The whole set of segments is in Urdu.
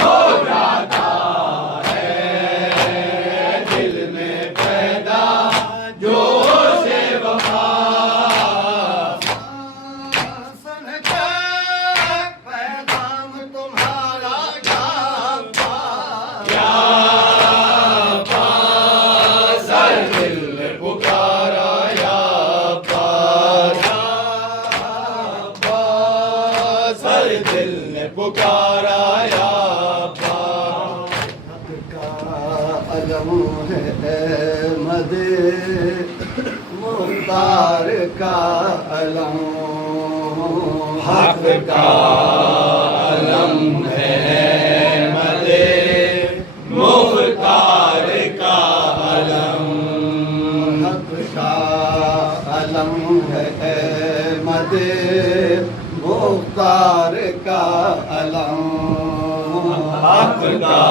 ہو جاتا ہے دل میں پیدا جوش وفا سن کے پیغام تمہارا کیا پاس دل نے پکارا یا پاس دل نے پکارا یا پاس حق کا علم ہے احمد مختار کا علم حق کا علم ہے احمد مختار کا علم حق کا علم ہے احمد مختار کا علم حق کا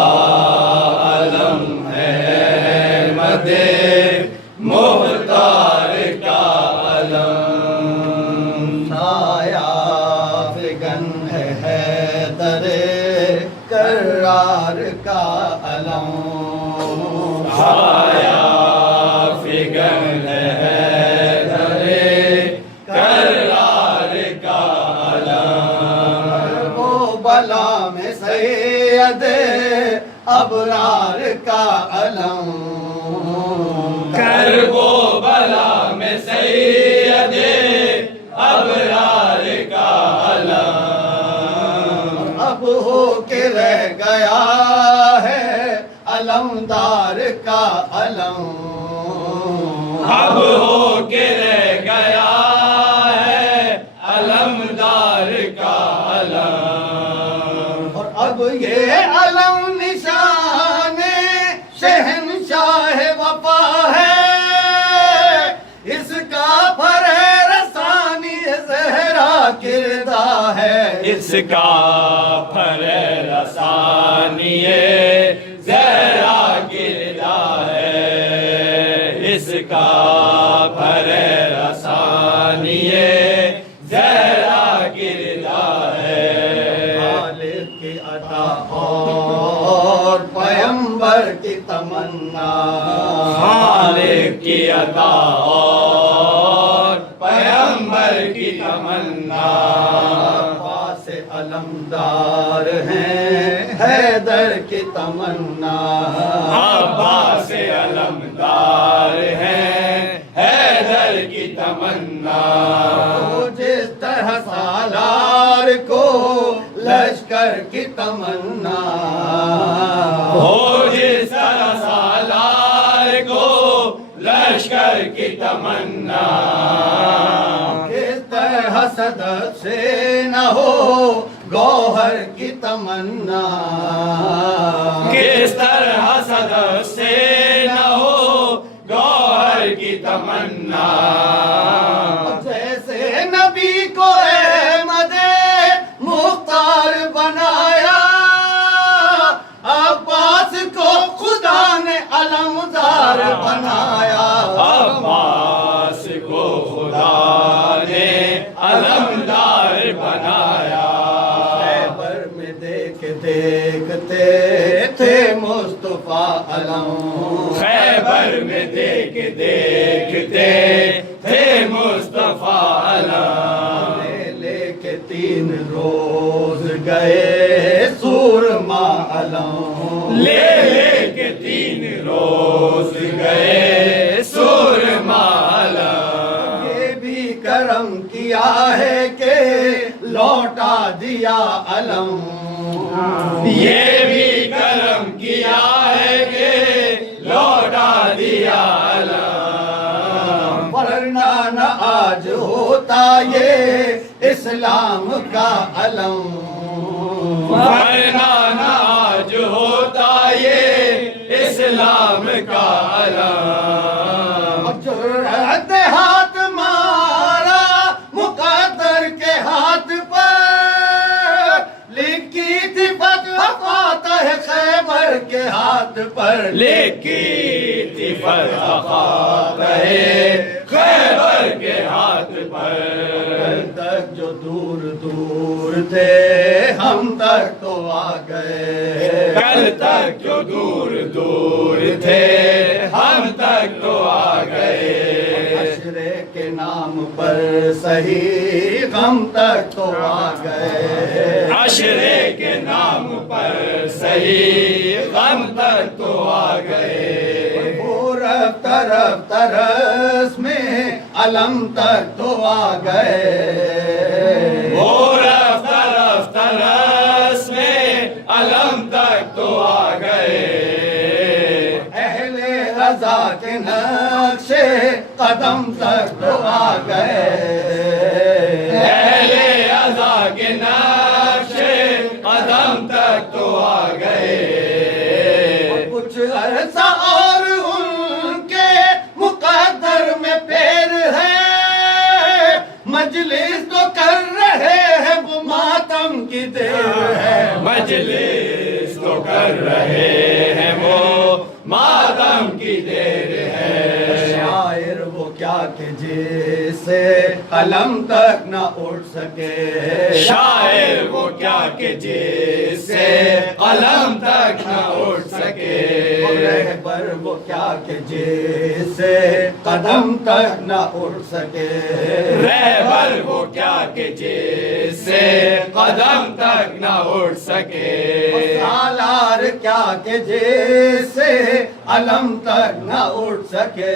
علم ہے احمد مختار کا علم سایہ فگن ہے حیدر کرار کا علم سایہ فگن ہے حیدر کرار کا علم وہ بلا میں سید ابرار کا علم کر وہ بلا میں سید ابرار کا علم اب ہو کے رہ گیا ہے علمدار کا علم اب ہو کے رہ گیا ہے علمدار کا علم اور اب یہ علم نشان شہنشاہ وفا ہے اس کا پر رسانی زہرا کردہ ہے اس کا پر رسانی زہرا کردہ ہے اس کا پر رسانی زہرا کردہ ہے خالق کی عطا اور پیغمبر کی تمنا خالق کی عطا اور پیغمبر کی تمنا عباس علمدار ہیں حیدر کی تمنا عباس علمدار ہیں حیدر کی تمنا جس طرح سالار کو لشکر کی تمنا ہو جس طرح سالار کو لشکر کی تمنا کس طرح صدف سے نہ ہو گوہر کی تمنا کس طرح صدف سے نہ ہو گوہر کی تمنا جیسے نبی کو احمد مختار بنایا عباس کو خدا نے علمدار بنایا عباس کو خدا نے علمدار بنایا خیبر میں دیکھتے تھے مصطفیٰ علم خیبر میں دیکھتے تھے مصطفیٰ علم لے کے 3 روز گئے سورما علم لے کے 3 روز گئے سورما علم یہ بھی کرم کیا ہے کہ لوٹا دیا علم یہ بھی کرم کیا ہے کہ لوٹا دیا علم ورنہ نہ آج ہوتا یہ اسلام کا علم ورنہ نہ آج ہوتا یہ اسلام کا علم جرأت ہاتھ مارا مقدر کے ہاتھ پر لکھی تھی فتح فاتح خیبر کے ہاتھ پر لکھی تھی فتح فاتح خیبر کے ہاتھ پر تک جو دور دور تھے ہم تک تو آ گئے، کل تک جو دور دور تھے ہم تک تو آ گئے، عشرے کے نام پر صحیح غم تک تو آ گئے، عشرے کے نام پر صحیح غم تک تو آ گئے، پورب طرف طرس میں علم تک تو آ گئے، وہ رفتہ رس میں علم تک تو آ گئے، اہل رضا کے نقش قدم تک تو آ گئے، اہل عزا کے نقش قدم تک تو آ گئے، کچھ عرصہ اور ان کے مقدر میں پیر ہے، مجلس تو کر رہے ہیں وہ ماتم کی دیر ہے، مجلس تو کر رہے ہیں وہ ماتم کی دیر ہے، شاعر وہ کیا کہ جس سے قلم تک نہ اٹھ سکے، شاعر وہ کیا کہ جس سے قلم تک نہ اٹھ سکے، رہبر وہ کیا کہ جس سے قدم تک نہ اٹھ سکے، رہبر وہ کیا کہ جس سے قدم تک نہ اٹھ سکے، سالار کیا کہ جس سے علم تک نہ اٹھ سکے،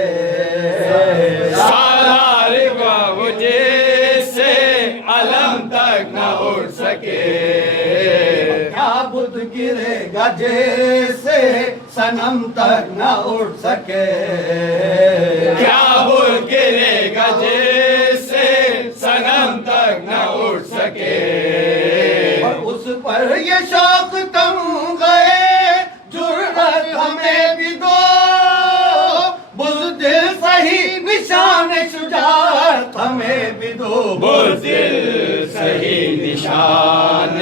سالار کا وہ جس سے علم تک نہ اٹھ سکے، کیا بدھ گرے گا جیسے صنم تک نہ اٹھ سکے، کیا بول گرے گا جس سے صنم تک نہ اٹھ سکے، اور اس پر یہ شوق تم گئے جرأت ہمیں بھی دو، بزدل صحیح نشان شجاعت ہمیں بھی دو، بزدل صحیح نشان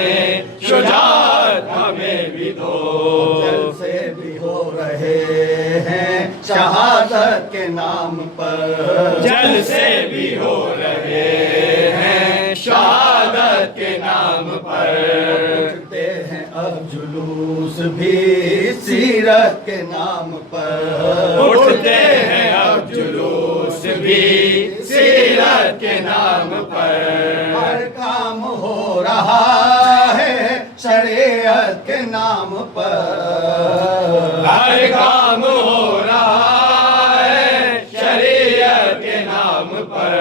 شجاعت ہمیں بھی دو، جلسے بھی ہو رہے ہیں شہادت کے نام پر، جلسے بھی ہو رہے ہیں شہادت کے نام پر، اٹھتے ہیں اب جلوس بھی سیرت کے نام پر، اٹھتے ہیں اب جلوس بھی سیرت کے نام پر، ہر کام ہو رہا ہے شریعت کے نام پر، ہر کام ہو رہا ہے شریعت کے نام پر،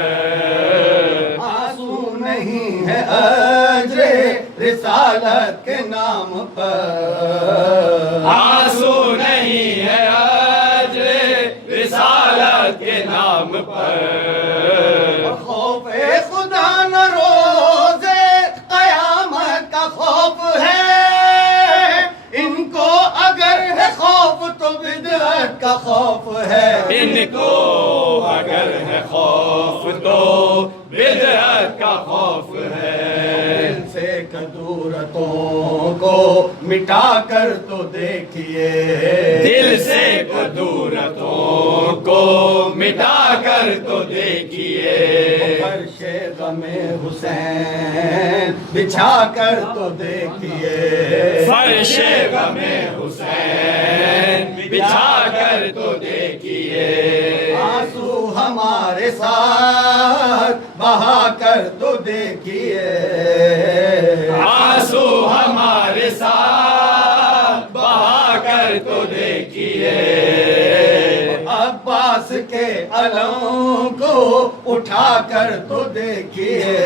آنسو نہیں ہے اجر رسالت کے نام پر، آنسو نہیں ہے اجر رسالت کے نام پر، خوف خدا نہ روز قیامت کا خوف ہے، ان کو اگر ہے خوف تو بدعت کا خوف ہے، ان کو اگر ہے خوف تو بدعت کا خوف ہے، دل سے کدورتوں کو مٹا کر تو دیکھیے، دل سے کدورتوں کو مٹا کر تو دیکھیے، فرش غم حسین بچھا کر تو دیکھیے، فرش غم حسین بچھا کر تو دیکھیے، آنسو ہمارے ساتھ بہا کر تو دیکھیے، آنسو ہمارے ساتھ بہا کر تو دیکھیے، عباس کے علم کو اٹھا کر تو دیکھیے،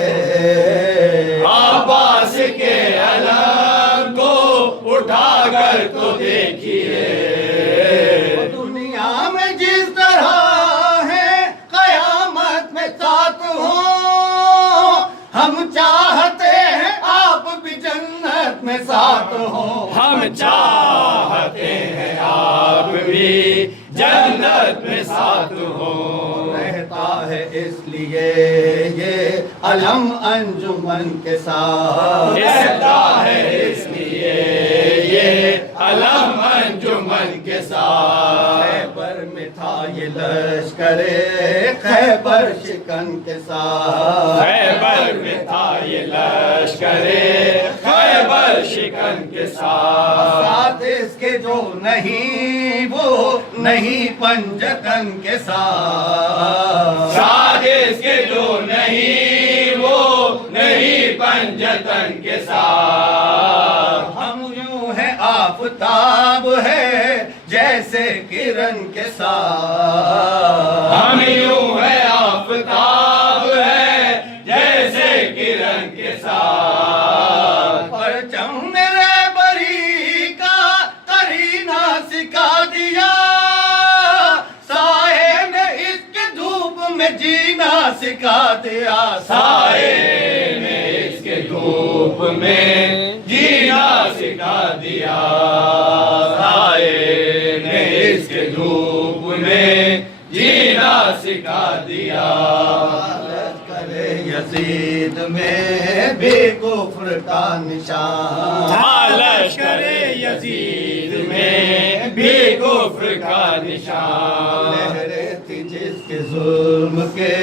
عباس کے علم کو اٹھا کر تو دیکھیے، دنیا میں جس طرح ہے قیامت میں ساتھ ہوں، ہم چاہتے ہیں آپ بھی جنت میں ساتھ ہوں، ہم چاہتے ہیں آپ بھی جنت میں ساتھ ہوں، رہتا ہے اس لیے یہ علم انجمن کے ساتھ، رہتا ہے اس لیے یہ علم انجمن کے ساتھ، خیبر میں تھا یہ لشکر خیبر شکن کے ساتھ، خیبر میں تھا یہ لشکر خیبر جتن کے ساتھ، ساتھ اس کے جو نہیں وہ نہیں پنجتن کے ساتھ، ساتھ اس کے جو نہیں وہ نہیں پنجتن کے ساتھ، ہم یوں ہیں آفتاب ہے جیسے کرن کے ساتھ، ہم یوں ہے آفتاب ہے جیسے کرن کے ساتھ، پرچم میرے بری کا قرینہ سکھا دیا، سائے نے اس کے دھوپ میں جینا سکھا دیا، سائے نے اس کے دھوپ میں جینا سکھا دیا، سائے نے اس کے دھوپ میں جینا سکھا دیا، کرے یزید میں بھی کفر کا نشان، لشکر یزید میں بھی کفر کا نشان، لہریں تھی جس کے ظلم کے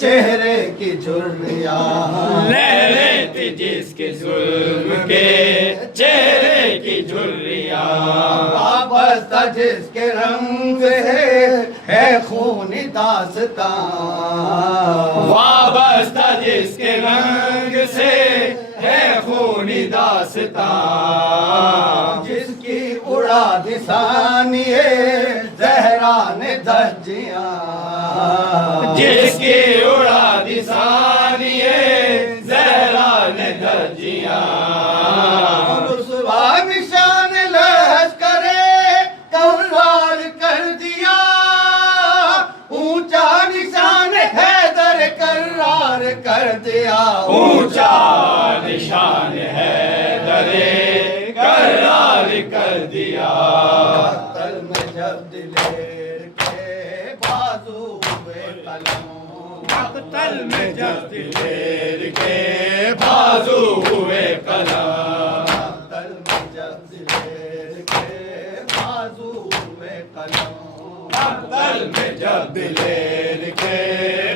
چہرے کی جھریاں، لہریں تھی جس کے ظلم کے چہرے کی جھریاں، وابستہ جس کے رنگ ہے خونی داستان، وابستہ جس کے رنگ سے ہے خونی داستان، جس کی اڑا دسانی زہرا نے دھجیاں، جس کی اڑا دسانی زہرا نے دھجیاں، رسوا نشان لشکر کرار کر دیا، اونچا نشان حیدر کرار کر دیا، اونچا نشان ہے درے قرار کر دیا، قتل میں جب دلیر کے بازو ہوئے قلم، مقتل میں جب دلیر کے بازو ہوئے قلم، قتل میں جب دلیر کے بازو ہوئے قلم، مقتل میں جب دلیر کے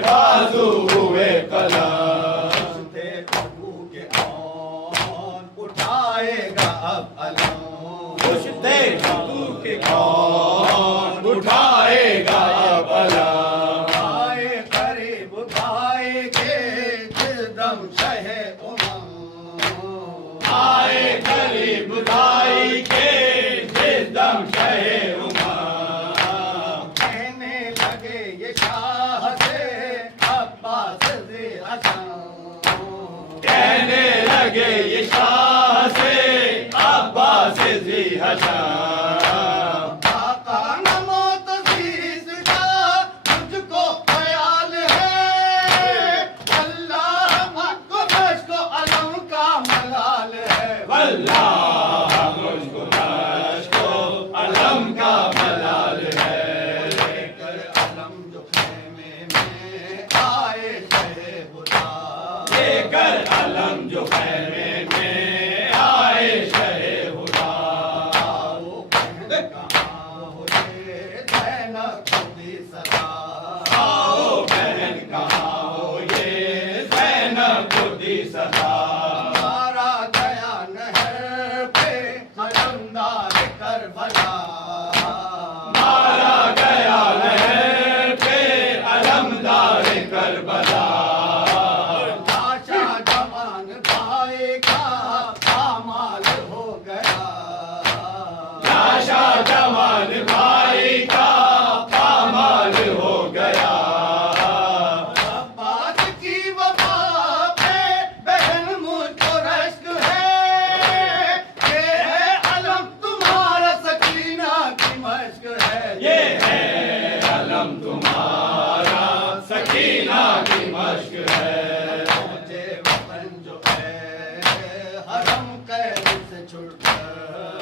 بازو ہوئے قلم، پوچھتے ابو کے کون اٹھائے گا اب علم، پوچھتے ابو کے کون اٹھائے گا اب علم، آئے قریب بھائی کے جس دم شہ امم، آئے قریب بھائی کے جس دم شہ امم، کہنے لگے یہ شاہ سے عباس ذی حسن، کہنے لگے یہ شاہ سے عباس ذی حسن، آقا نمو تزیز کا تجھ کو خیال ہے، اللہ کو مشک و علم کا ملال ہے، واللہ مجھ کو مشک و علم کا ملال ہے، لے کر علم جو خیمے میں آئے شہ خدا، لے کر علم جو خیمے میں آئے شہ خدا، آؤ بہن کہاں ہو یہ زینب خودی صدا، آؤ بہن کہاں ہو یہ زینب خودی صدا، مارا گیا نہر پہ علمدار کربلا، مارا گیا نہر پہ علمدار کربلا، لاشا جوان بھائی کا پامال ہو گیا، لاشا جوان بھائی کا پامال ہو گیا، عباس کی وفا پہ بہن مجھ کو رشک ہے، یہ ہے علم تمہارا سکینہ کی مشق ہے، یہ ہے علم تمہارا سکینہ کی مشق ہے، مجھے وطن جو ہے حرم قید سے چھٹ کر،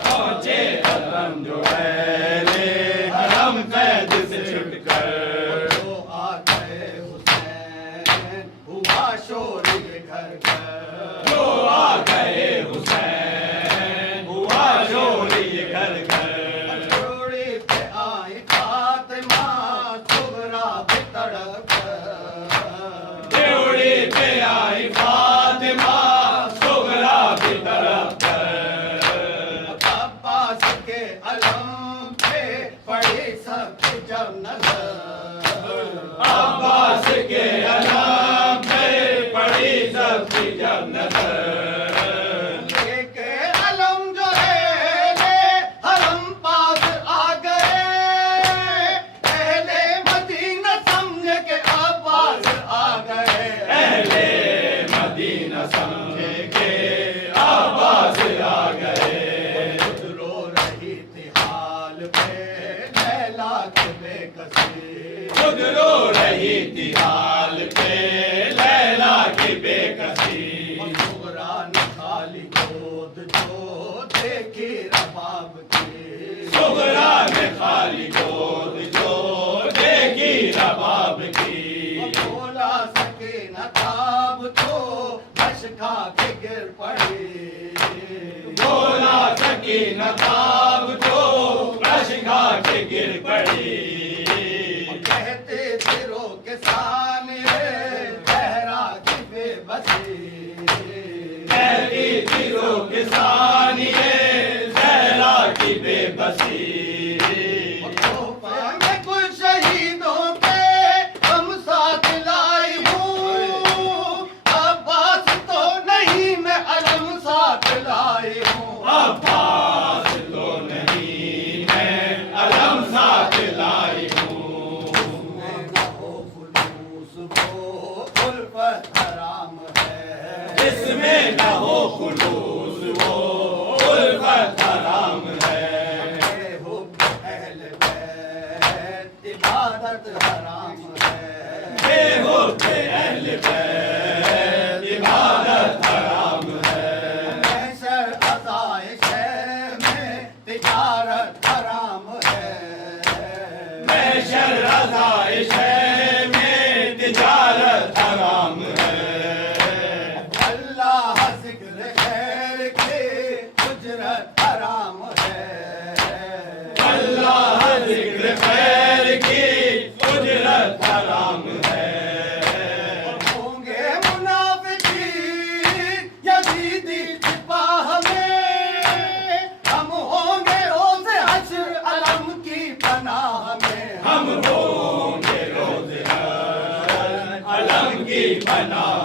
پہنچے علم جو ہے لے حرم قید سے چھٹ کر، جو آ گئے حسین ہوا شور یہ گھر گھر، جو آ گئے حسین ہوا شور یہ گھر گھر، جوڑی پہ آئی فاطمہ صغرا بھی تڑپ کر، ڈیوڑی پہ آئی فاطمہ صغرا بھی طرف کر، خود رو رہی تھی حال پہ لیلا کی بے کسی صغرا نے خالی گود جو دیکھی رباب کی صغرا نے خالی گود جو دیکھی رباب کی بولا سکینہ تاب تو بش کھا کے گر پڑی بولا سکینہ تاب تو رش کھا کے گر پڑی کہتے تیروں کے سامنے چہرہ کی بے بسی کہتی تیروں کے ثانیے زہرا کی بے بسی تحفہ میں کچھ شہیدوں کے ہم ساتھ لائی ہوں عباس تو نہیں میں علم ساتھ لائی ہوں عباس تو نہیں میں علم ساتھ لائی ہوں میں نہ ہو خلوص وہ الفت حرام ہے اس میں نہ ہو خلوص وہ الفت حرام ہے بے حب اہل بیت عبادت حرام ہے بے حب اہل بیت عبادت حرام ہے محشر عطائے شہر میں تجارت حرام ہے محشر رضائے شہر میں تجارت حرام ہے اللہ ذکر خیر کے اجرت حرام ہے اللہ ذکر خیر کی اجرت حرام ہے ہوں گے منافقین یزیدی سپاہ میں ہم ہوں گے روز حشر علم کی پناہ میں ہم ہوں گے روز علم کی پناہ